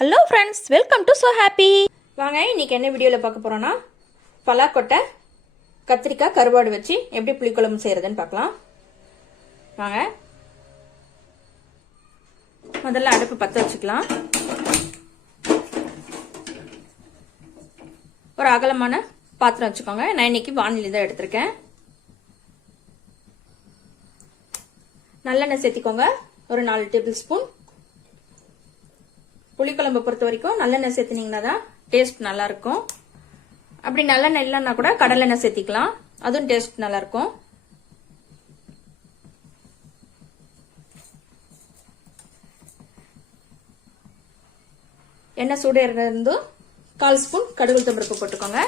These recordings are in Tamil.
Hello friends welcome to so happy வாங்க இன்னைக்கு என்ன வீடியோவில் பார்க்க போகிறோன்னா பலாக்கொட்டை கத்திரிக்காய் கருவாடு வச்சு எப்படி புளிக்குழம்பு செய்கிறதுன்னு பார்க்கலாம். வாங்க. முதல்ல அடுப்பு பற்ற வச்சுக்கலாம். ஒரு அகலமான பாத்திரம் வச்சுக்கோங்க. நான் இன்னைக்கு வானிலை தான் எடுத்திருக்கேன். நல்லெண்ணெய் சேர்த்திக்கோங்க. ஒரு நாலு டேபிள் ஸ்பூன். புளிக்குழம்பு பொறுத்த வரைக்கும் நல்லெண்ணெய் சேர்த்துனீங்கன்னா தான் டேஸ்ட் நல்லா இருக்கும் அப்படி நல்லெண்ணெய் இல்லைன்னா கூட கடலெண்ணெய் சேர்த்திக்கலாம். அதுவும் டேஸ்ட் நல்லா இருக்கும் எண்ணெய் சூடு கால் ஸ்பூன் கடுகு தம்பருப்பு போட்டுக்கோங்க.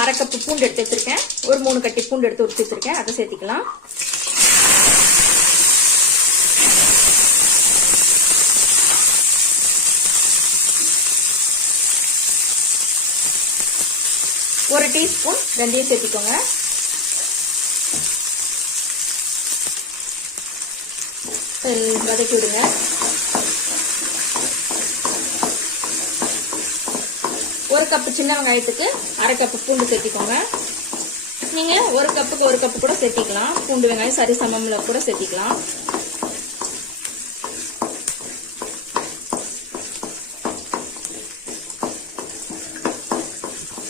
நான் அரை கப்பு பூண்டு எடுத்து வச்சிருக்கேன். ஒரு மூணு கட்டி பூண்டு எடுத்து உரிச்சு வச்சிருக்கேன். அதை சேர்த்திக்கலாம். ஒரு டீஸ்பூன் வெந்தயம் சேர்த்திக்கோங்க. வதக்கி விடுங்க. ஒரு கப்பு சின்ன வெங்காயத்துக்கு அரை கப்பு பூண்டு சேர்த்திக்கோங்க. நீங்கள் ஒரு கப்புக்கு ஒரு கப்பு கூட சேர்த்திக்கலாம். பூண்டு வெங்காயம் சரி சமமில் கூட சேர்த்திக்கலாம்.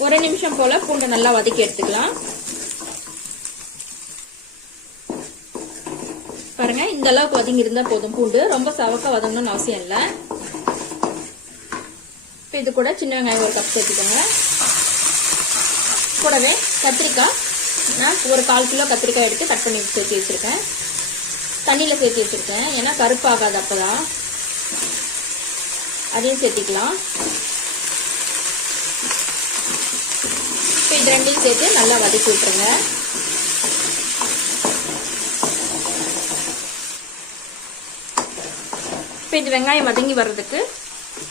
ஒரு நிமிஷம் போல பூண்டை நல்லா வதக்கி எடுத்துக்கலாம். பாருங்க இந்த அளவுக்கு வதங்கி இருந்தா போதும். பூண்டு ரொம்ப சவக்க வதங்கணும்னு அவசியம் இல்லை. இப்போ இது கூட சின்ன வெங்காயம் ஒரு கப் சேர்த்துக்கோங்க. கூடவே கத்திரிக்காய். நான் ஒரு கால் கிலோ கத்திரிக்காய் எடுத்து கட் பண்ணி சேர்த்து வச்சுருக்கேன். தண்ணியில் சேர்த்து வச்சுருக்கேன். ஏன்னா கருப்பாகாது அப்போ தான் அதையும் சேர்த்திக்கலாம். இப்போ இது ரெண்டையும் சேர்த்து நல்லா வதக்கி விட்டுருங்க. இப்போ இது வெங்காயம் வதங்கி வர்றதுக்கு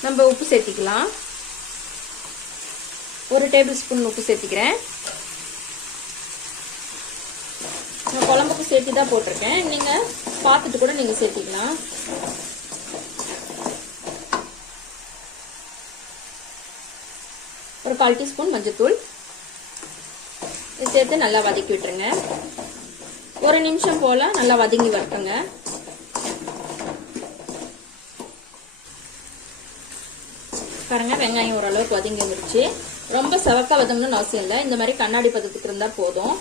நம்ம உப்பு சேர்த்திக்கலாம். ஒரு டேபிள் ஸ்பூன் உப்பு சேர்த்திக்கிறேன். நான் குழம்புக்கு சேர்த்து தான் போட்டிருக்கேன். நீங்கள் பார்த்துட்டு கூட நீங்கள் சேர்த்திக்கலாம். ஒரு கால் டீஸ்பூன் மஞ்சத்தூள். இது சேர்த்து நல்லா வதக்கி விட்டுருங்க. ஒரு நிமிஷம் போல் நல்லா வதங்கி வரட்டுங்க. பாருங்க வெங்காயம் ஓரளவுக்கு வதங்கி வந்துருச்சு. ரொம்ப செவக்க வதங்கணும்னு அவசியம் இல்லை. இந்த மாதிரி கண்ணாடி பதத்துக்கு இருந்தால் போதும்.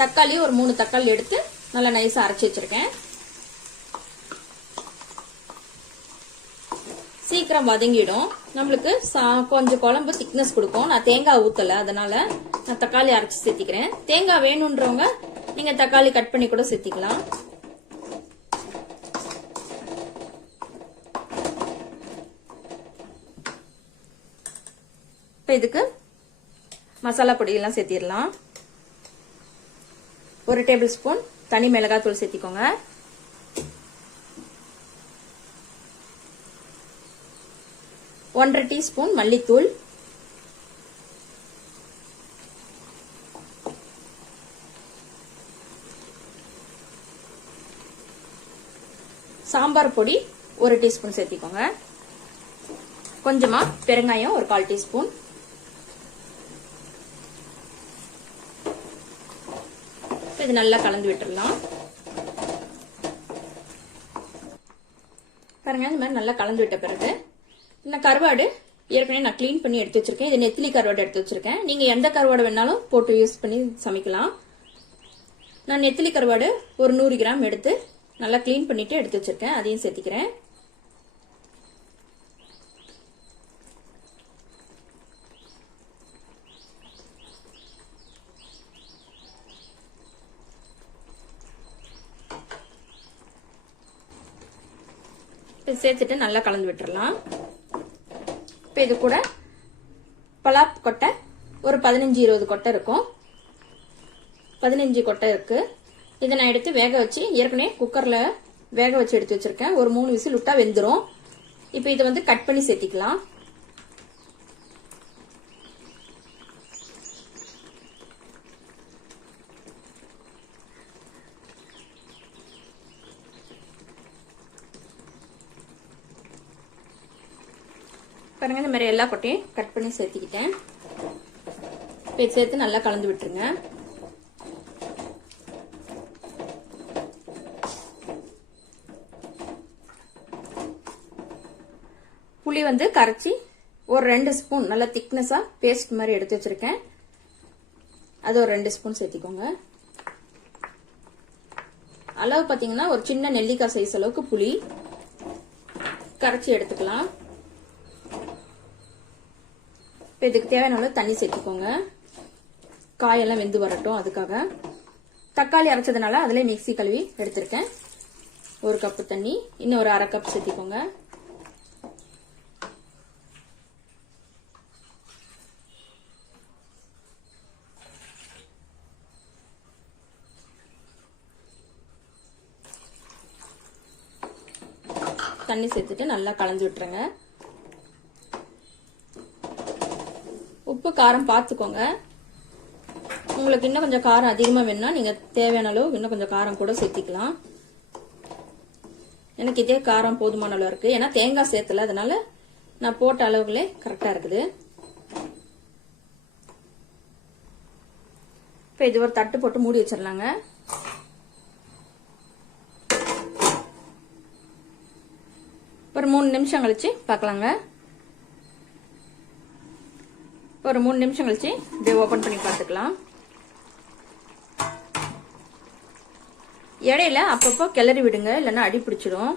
தக்காளி ஒரு மூணு தக்காளி எடுத்து நல்லா நைஸாக அரைச்சி வச்சிருக்கேன். சீக்கிரம் வதங்கிடும். நம்மளுக்கு சா கொஞ்சம் குழம்பு திக்னஸ் கொடுக்கும். நான் தேங்காய் ஊற்றலை அதனால நான் தக்காளி அரைச்சி சேர்த்திக்கிறேன். தேங்காய் வேணுன்றவங்க நீங்கள் தக்காளி கட் பண்ணி கூட சேர்த்திக்கலாம். இப்போ இதுக்கு மசாலா பொடியெல்லாம் சேர்த்திடலாம். ஒரு டேபிள் ஸ்பூன் தனி மிளகாத்தூள் சேர்த்திக்கோங்க. ஒன்றரை டீஸ்பூன் மல்லித்தூள். சாம்பார் பொடி ஒரு டீஸ்பூன் சேர்த்திக்கோங்க. கொஞ்சமா பெருங்காயம் ஒரு கால் டீஸ்பூன். இது நல்லா கலந்து விட்டுடலாம் பாருங்க இந்த மாதிரி நல்லா கலந்து விட்ட பிறகு இந்த கருவாடு ஏற்கனவே நான் க்ளீன் பண்ணி எடுத்து வச்சிருக்கேன். இது நெத்திலி கருவாடு எடுத்து வச்சிருக்கேன். நீங்க எந்த கருவாடு வேணாலும் போட்டு யூஸ் பண்ணி சமைக்கலாம். நான் நெத்திலி கருவாடு ஒரு நூறு கிராம் எடுத்து நல்லா க்ளீன் பண்ணிட்டு எடுத்து வச்சிருக்கேன். அதையும் சேர்த்திக்கிறேன். சேர்த்துட்டு நல்லா கலந்து விட்டுறலாம். இப்போ இது கூட பலாப் கொட்டை ஒரு பதினஞ்சு இருபது கொட்டை இருக்கும். பதினஞ்சு கொட்டை இருக்கு. இதை நான் எடுத்து வேக வச்சு ஏற்கனவே குக்கரில் வேக வச்சு எடுத்து வச்சிருக்கேன். ஒரு மூணு விசில் விட்டா வெந்துடும் இப்போ இதை வந்து கட் பண்ணி சேர்த்திக்கலாம். பாருங்க இந்த மாதிரி எல்லா கொட்டையும் கட் பண்ணி சேர்த்திக்கிட்டேன். இப்போ சேர்த்து நல்லா கலந்து விட்டுருங்க. புளி வந்து கரைச்சி ஒரு ரெண்டு ஸ்பூன் நல்லா திக்னஸாக பேஸ்ட் மாதிரி எடுத்து வச்சுருக்கேன். அது ஒரு ரெண்டு ஸ்பூன் சேர்த்திக்கோங்க. அளவு பார்த்தீங்கன்னா ஒரு சின்ன நெல்லிக்காய் சைஸ் அளவுக்கு புளி. கரைச்சி எடுத்துக்கலாம். இப்போ இதுக்கு தேவையான அளவு தண்ணி சேர்த்துக்கோங்க. காயெல்லாம் வெந்து வரட்டும் அதுக்காக. தக்காளி அரைச்சதுனால அதிலே மிக்ஸி கழுவி எடுத்திருக்கேன். ஒரு கப்பு தண்ணி இன்னும் ஒரு அரை கப் சேர்த்திக்கோங்க. தண்ணி சேர்த்துட்டு நல்லா கலந்து விட்டுருங்க. உப்பு காரம் பார்த்துக்கோங்க உங்களுக்கு இன்னும் கொஞ்சம் காரம் அதிகமாக வேணும்னா நீங்கள் தேவையான அளவு இன்னும் கொஞ்சம் காரம் கூட சேர்த்திக்கலாம். எனக்கு இதே காரம் போதுமான அளவு இருக்குது ஏன்னா தேங்காய் சேர்த்தல அதனால நான் போட்ட அளவுகளே கரெக்டாக இருக்குது. இப்போ இது ஒரு தட்டு போட்டு மூடி வச்சிடலாங்க. ஒரு மூணு நிமிஷம் கழிச்சு பார்க்கலாங்க ஒரு மூணு நிமிஷம் கழிச்சு இதை ஓப்பன் பண்ணி பார்த்துக்கலாம். இடையில அப்பப்போ கிளறி விடுங்க இல்லைன்னா அடி பிடிச்சிடும்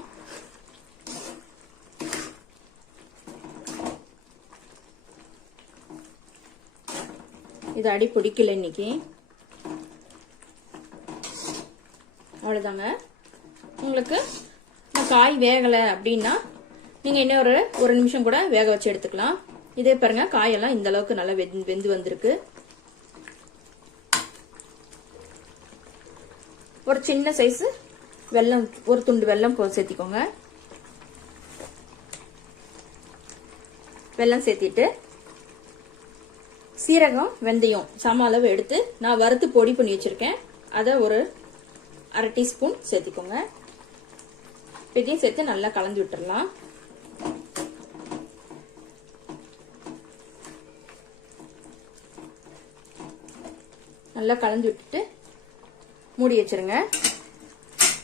இது அடி பிடிக்கல இன்னைக்கு. அவ்வளோதாங்க உங்களுக்கு இந்த காய் வேகலை அப்படின்னா நீங்கள் இன்னும் ஒரு ஒரு நிமிஷம் கூட வேக வச்சு எடுத்துக்கலாம். இதே பாருங்க காயெல்லாம் இந்த அளவுக்கு நல்லா வெந்து வெந்து வந்திருக்கு. ஒரு சின்ன சைஸ் வெல்லம் ஒரு துண்டு வெல்லம் போ சேர்த்திக்கோங்க. வெல்லம் சேர்த்திட்டு சீரகம் வெந்தயம் சம அளவு எடுத்து நான் வறுத்து பொடி பண்ணி வச்சிருக்கேன். அதை ஒரு அரை டீஸ்பூன் சேர்த்திக்கோங்க. இதையும் சேர்த்து நல்லா கலந்து விட்டுறலாம். நல்லா கலந்து விட்டுட்டு மூடி வச்சிருங்க.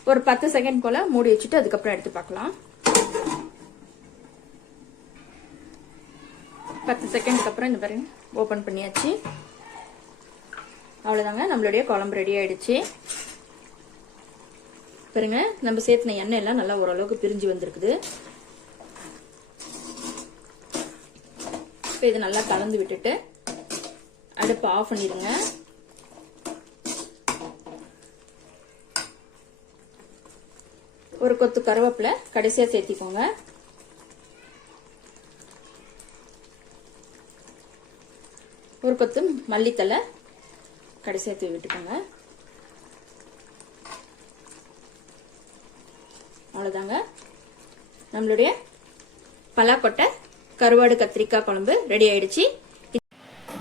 ஒரு பத்து செகண்ட் போல மூடி வச்சுட்டு அதுக்கப்புறம் எடுத்து பார்க்கலாம். பத்து செகண்ட்க்கு அப்புறம் இந்த பாருங்க ஓப்பன் பண்ணியாச்சு. அவ்வளோதாங்க நம்மளுடைய குழம்பு ரெடி ஆயிடுச்சு. பாருங்க நம்ம சேர்த்துன எண்ணெய் எல்லாம் நல்லா ஓரளவுக்கு பிரிஞ்சு வந்திருக்குது. இப்போ இது நல்லா கலந்து விட்டுட்டு அடுப்பு ஆஃப் பண்ணிடுங்க. ஒரு கொத்து கருவேப்பிலை கடைசியா சேர்த்திக்கோங்க. ஒரு கொத்து மல்லித்தலை கடைசியா தூவி விட்டுக்கோங்க. அவ்வளோதாங்க நம்மளுடைய பலாக்கொட்டை கருவாடு கத்திரிக்காய் குழம்பு ரெடி ஆயிடுச்சு.